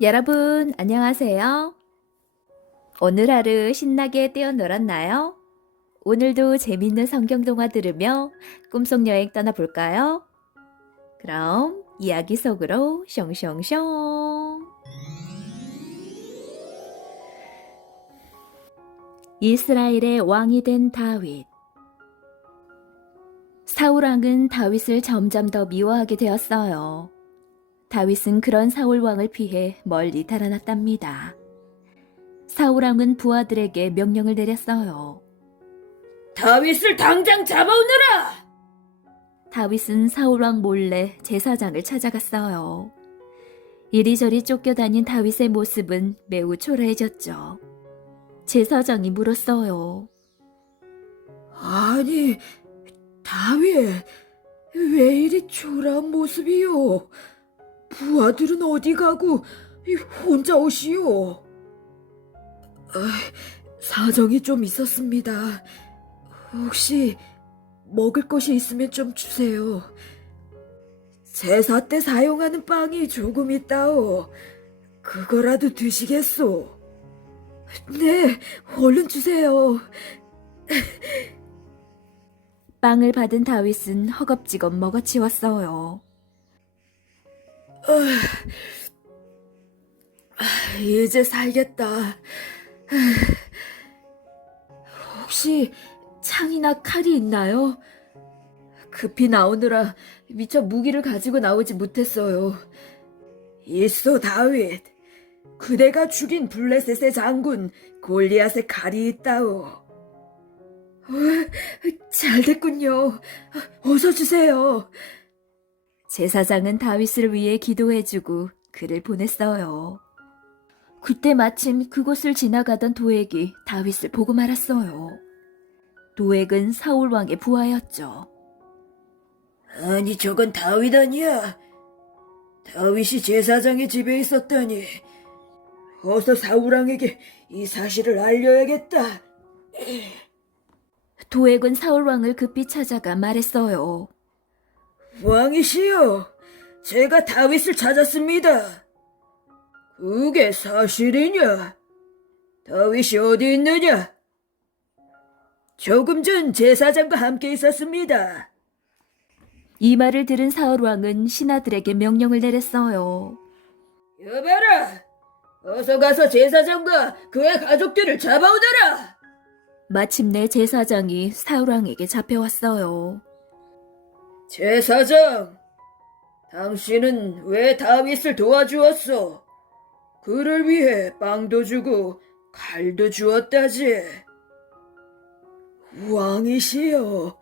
여러분, 안녕하세요. 오늘 하루 신나게 뛰어놀았나요? 오늘도 재밌는 성경 동화 들으며 꿈속 여행 떠나볼까요? 그럼 이야기 속으로 숑숑숑. 이스라엘의 왕이 된 다윗. 사울 왕은 다윗을 점점 더 미워하게 되었어요. 다윗은 그런 사울 왕을 피해 멀리 달아났답니다. 사울 왕은 부하들에게 명령을 내렸어요. 다윗을 당장 잡아오너라! 다윗은 사울 왕 몰래 제사장을 찾아갔어요. 이리저리 쫓겨다닌 다윗의 모습은 매우 초라해졌죠. 제사장이 물었어요. 아니, 다윗, 왜 이리 초라한 모습이요? 부하들은 어디 가고 혼자 오시오? 사정이 좀 있었습니다. 혹시 먹을 것이 있으면 좀 주세요. 제사 때 사용하는 빵이 조금 있다오. 그거라도 드시겠소? 네, 얼른 주세요. 빵을 받은 다윗은 허겁지겁 먹어치웠어요. 이제 살겠다. 혹시 창이나 칼이 있나요? 급히 나오느라 미처 무기를 가지고 나오지 못했어요. 있어, 다윗. 그대가 죽인 블레셋의 장군 골리앗의 칼이 있다오. 잘 됐군요. 어서 주세요. 제사장은 다윗을 위해 기도해주고 그를 보냈어요. 그때 마침 그곳을 지나가던 도액이 다윗을 보고 말았어요. 도액은 사울 왕의 부하였죠. 아니, 저건 다윗 아니야. 다윗이 제사장의 집에 있었다니. 어서 사울왕에게 이 사실을 알려야겠다. 도액은 사울 왕을 급히 찾아가 말했어요. 왕이시여, 제가 다윗을 찾았습니다. 그게 사실이냐? 다윗이 어디 있느냐? 조금 전 제사장과 함께 있었습니다. 이 말을 들은 사울 왕은 신하들에게 명령을 내렸어요. 여봐라! 어서 가서 제사장과 그의 가족들을 잡아오너라! 마침내 제사장이 사울 왕에게 잡혀왔어요. 제사장, 당신은 왜 다윗을 도와주었소? 그를 위해 빵도 주고 칼도 주었다지. 왕이시여,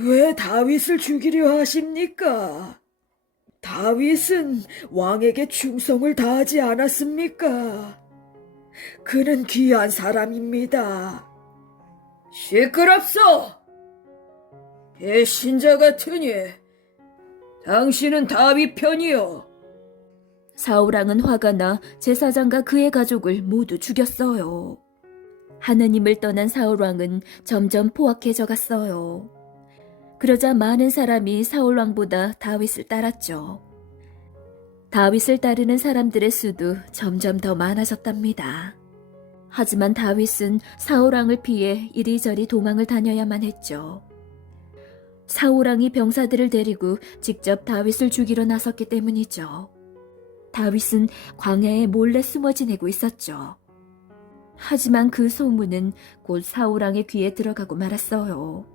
왜 다윗을 죽이려 하십니까? 다윗은 왕에게 충성을 다하지 않았습니까? 그는 귀한 사람입니다. 시끄럽소! 배신자 같으니 당신은 다윗 편이요. 사울 왕은 화가 나 제사장과 그의 가족을 모두 죽였어요. 하느님을 떠난 사울 왕은 점점 포악해져 갔어요. 그러자 많은 사람이 사울 왕보다 다윗을 따랐죠. 다윗을 따르는 사람들의 수도 점점 더 많아졌답니다. 하지만 다윗은 사울 왕을 피해 이리저리 도망을 다녀야만 했죠. 사울 왕이 병사들을 데리고 직접 다윗을 죽이러 나섰기 때문이죠. 다윗은 광야에 몰래 숨어 지내고 있었죠. 하지만 그 소문은 곧 사울 왕의 귀에 들어가고 말았어요.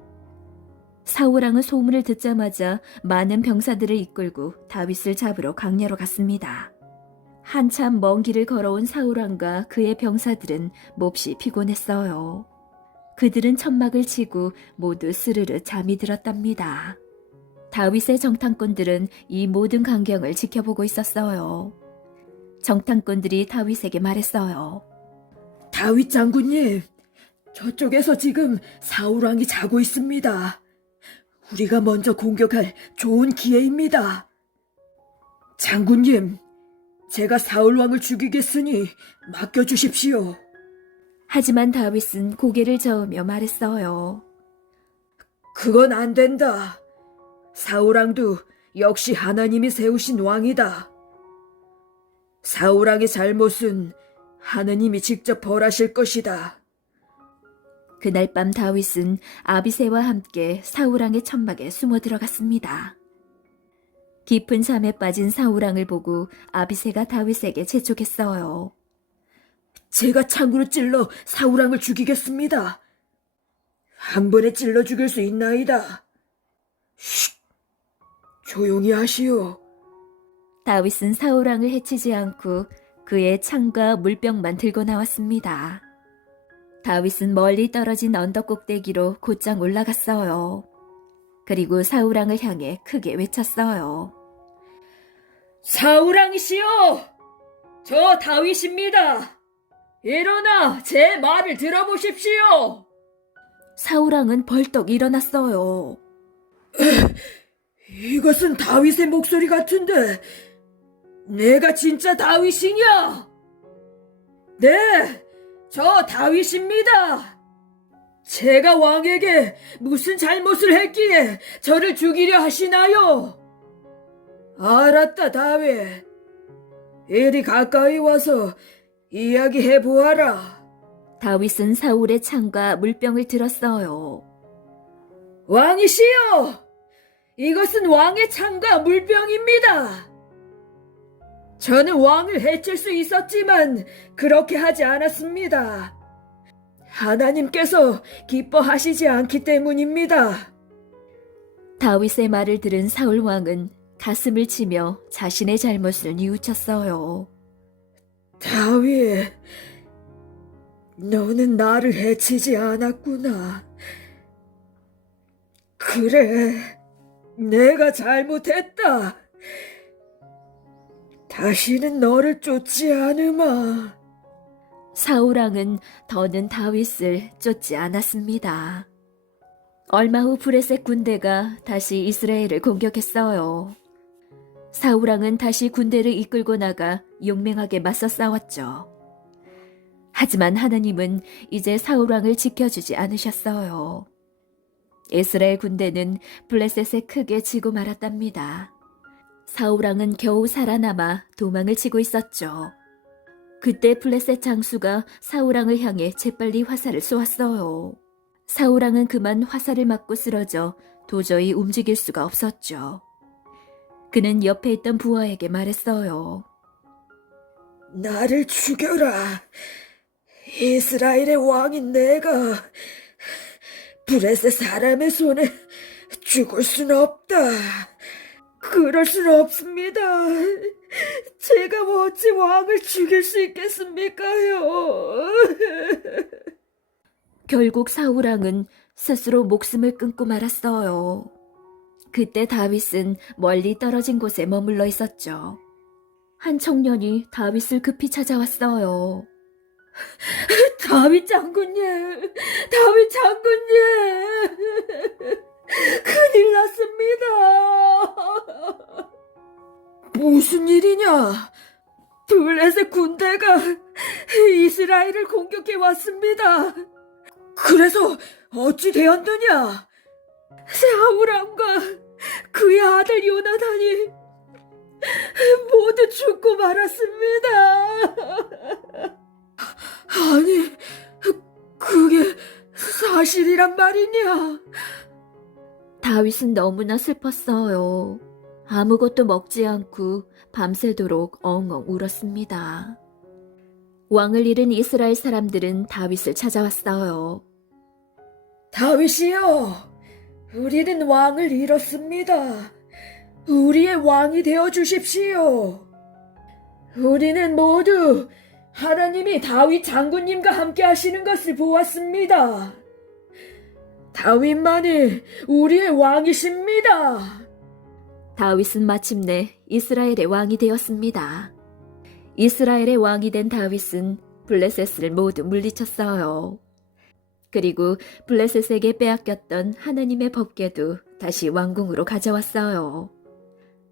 사울 왕은 소문을 듣자마자 많은 병사들을 이끌고 다윗을 잡으러 광야로 갔습니다. 한참 먼 길을 걸어온 사울 왕과 그의 병사들은 몹시 피곤했어요. 그들은 천막을 치고 모두 스르르 잠이 들었답니다. 다윗의 정탐꾼들은 이 모든 광경을 지켜보고 있었어요. 정탐꾼들이 다윗에게 말했어요. 다윗 장군님, 저쪽에서 지금 사울왕이 자고 있습니다. 우리가 먼저 공격할 좋은 기회입니다. 장군님, 제가 사울왕을 죽이겠으니 맡겨주십시오. 하지만 다윗은 고개를 저으며 말했어요. 그건 안 된다. 사울왕도 역시 하나님이 세우신 왕이다. 사울왕의 잘못은 하느님이 직접 벌하실 것이다. 그날 밤 다윗은 아비새와 함께 사울왕의 천막에 숨어 들어갔습니다. 깊은 잠에 빠진 사울왕을 보고 아비새가 다윗에게 재촉했어요. 제가 창으로 찔러 사울왕을 죽이겠습니다. 한 번에 찔러 죽일 수 있나이다. 쉿! 조용히 하시오. 다윗은 사울왕을 해치지 않고 그의 창과 물병만 들고 나왔습니다. 다윗은 멀리 떨어진 언덕 꼭대기로 곧장 올라갔어요. 그리고 사울왕을 향해 크게 외쳤어요. 사울왕이시여! 저 다윗입니다. 일어나 제 말을 들어보십시오. 사울왕은 벌떡 일어났어요. 이것은 다윗의 목소리 같은데 내가 진짜 다윗이냐? 네, 저 다윗입니다. 제가 왕에게 무슨 잘못을 했기에 저를 죽이려 하시나요? 알았다, 다윗. 이리 가까이 와서 이야기해 보아라. 다윗은 사울의 창과 물병을 들었어요. 왕이시여! 이것은 왕의 창과 물병입니다. 저는 왕을 해칠 수 있었지만 그렇게 하지 않았습니다. 하나님께서 기뻐하시지 않기 때문입니다. 다윗의 말을 들은 사울 왕은 가슴을 치며 자신의 잘못을 뉘우쳤어요. 다윗, 너는 나를 해치지 않았구나. 그래, 내가 잘못했다. 다시는 너를 쫓지 않으마. 사울 왕은 더는 다윗을 쫓지 않았습니다. 얼마 후 브레셋 군대가 다시 이스라엘을 공격했어요. 사울 왕은 다시 군대를 이끌고 나가 용맹하게 맞서 싸웠죠. 하지만 하나님은 이제 사울 왕을 지켜주지 않으셨어요. 이스라엘 군대는 블레셋에 크게 지고 말았답니다. 사울 왕은 겨우 살아남아 도망을 치고 있었죠. 그때 블레셋 장수가 사울 왕을 향해 재빨리 화살을 쏘았어요. 사울 왕은 그만 화살을 맞고 쓰러져 도저히 움직일 수가 없었죠. 그는 옆에 있던 부하에게 말했어요. 나를 죽여라. 이스라엘의 왕인 내가 브레셋 사람의 손에 죽을 순 없다. 그럴 순 없습니다. 제가 어찌 왕을 죽일 수 있겠습니까요? 결국 사울 왕은 스스로 목숨을 끊고 말았어요. 그때 다윗은 멀리 떨어진 곳에 머물러 있었죠. 한 청년이 다윗을 급히 찾아왔어요. 다윗 장군님, 다윗 장군님, 큰일 났습니다. 무슨 일이냐? 블레셋 군대가 이스라엘을 공격해 왔습니다. 그래서 어찌 되었느냐? 사울 왕과 그의 아들 요나단이 모두 죽고 말았습니다. 아니, 그게 사실이란 말이냐? 다윗은 너무나 슬펐어요. 아무것도 먹지 않고 밤새도록 엉엉 울었습니다. 왕을 잃은 이스라엘 사람들은 다윗을 찾아왔어요. 다윗이여, 우리는 왕을 잃었습니다. 우리의 왕이 되어 주십시오. 우리는 모두 하나님이 다윗 장군님과 함께 하시는 것을 보았습니다. 다윗만이 우리의 왕이십니다. 다윗은 마침내 이스라엘의 왕이 되었습니다. 이스라엘의 왕이 된 다윗은 블레셋을 모두 물리쳤어요. 그리고 블레셋에게 빼앗겼던 하나님의 법궤도 다시 왕궁으로 가져왔어요.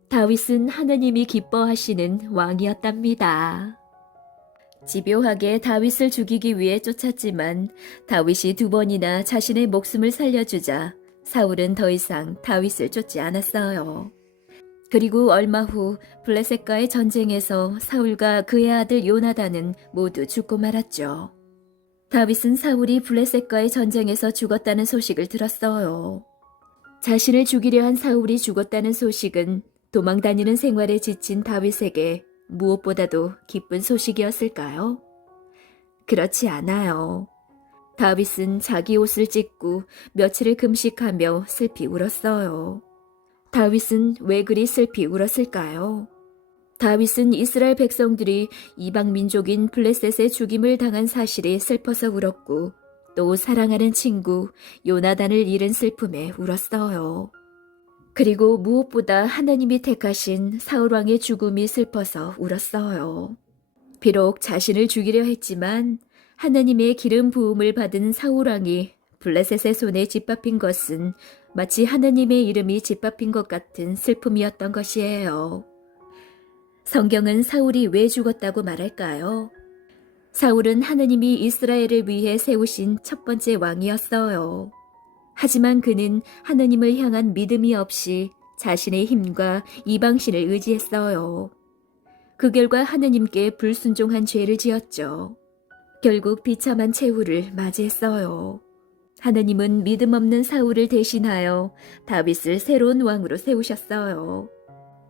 다윗은 하나님이 기뻐하시는 왕이었답니다. 집요하게 다윗을 죽이기 위해 쫓았지만 다윗이 2번이나 자신의 목숨을 살려주자 사울은 더 이상 다윗을 쫓지 않았어요. 그리고 얼마 후 블레셋과의 전쟁에서 사울과 그의 아들 요나단은 모두 죽고 말았죠. 다윗은 사울이 블레셋과의 전쟁에서 죽었다는 소식을 들었어요. 자신을 죽이려 한 사울이 죽었다는 소식은 도망다니는 생활에 지친 다윗에게 무엇보다도 기쁜 소식이었을까요? 그렇지 않아요. 다윗은 자기 옷을 찢고 며칠을 금식하며 슬피 울었어요. 다윗은 왜 그리 슬피 울었을까요? 다윗은 이스라엘 백성들이 이방 민족인 블레셋의 죽임을 당한 사실이 슬퍼서 울었고 또 사랑하는 친구 요나단을 잃은 슬픔에 울었어요. 그리고 무엇보다 하나님이 택하신 사울왕의 죽음이 슬퍼서 울었어요. 비록 자신을 죽이려 했지만 하나님의 기름 부음을 받은 사울왕이 블레셋의 손에 짓밟힌 것은 마치 하나님의 이름이 짓밟힌 것 같은 슬픔이었던 것이에요. 성경은 사울이 왜 죽었다고 말할까요? 사울은 하나님이 이스라엘을 위해 세우신 첫 번째 왕이었어요. 하지만 그는 하나님을 향한 믿음이 없이 자신의 힘과 이방신을 의지했어요. 그 결과 하나님께 불순종한 죄를 지었죠. 결국 비참한 최후를 맞이했어요. 하나님은 믿음 없는 사울을 대신하여 다윗을 새로운 왕으로 세우셨어요.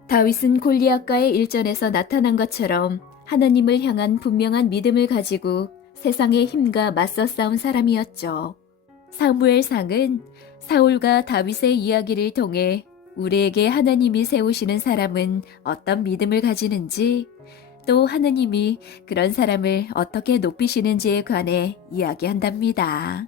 다윗은 골리앗과의 일전에서 나타난 것처럼 하나님을 향한 분명한 믿음을 가지고 세상의 힘과 맞서 싸운 사람이었죠. 사무엘상은 사울과 다윗의 이야기를 통해 우리에게 하나님이 세우시는 사람은 어떤 믿음을 가지는지, 또 하나님이 그런 사람을 어떻게 높이시는지에 관해 이야기한답니다.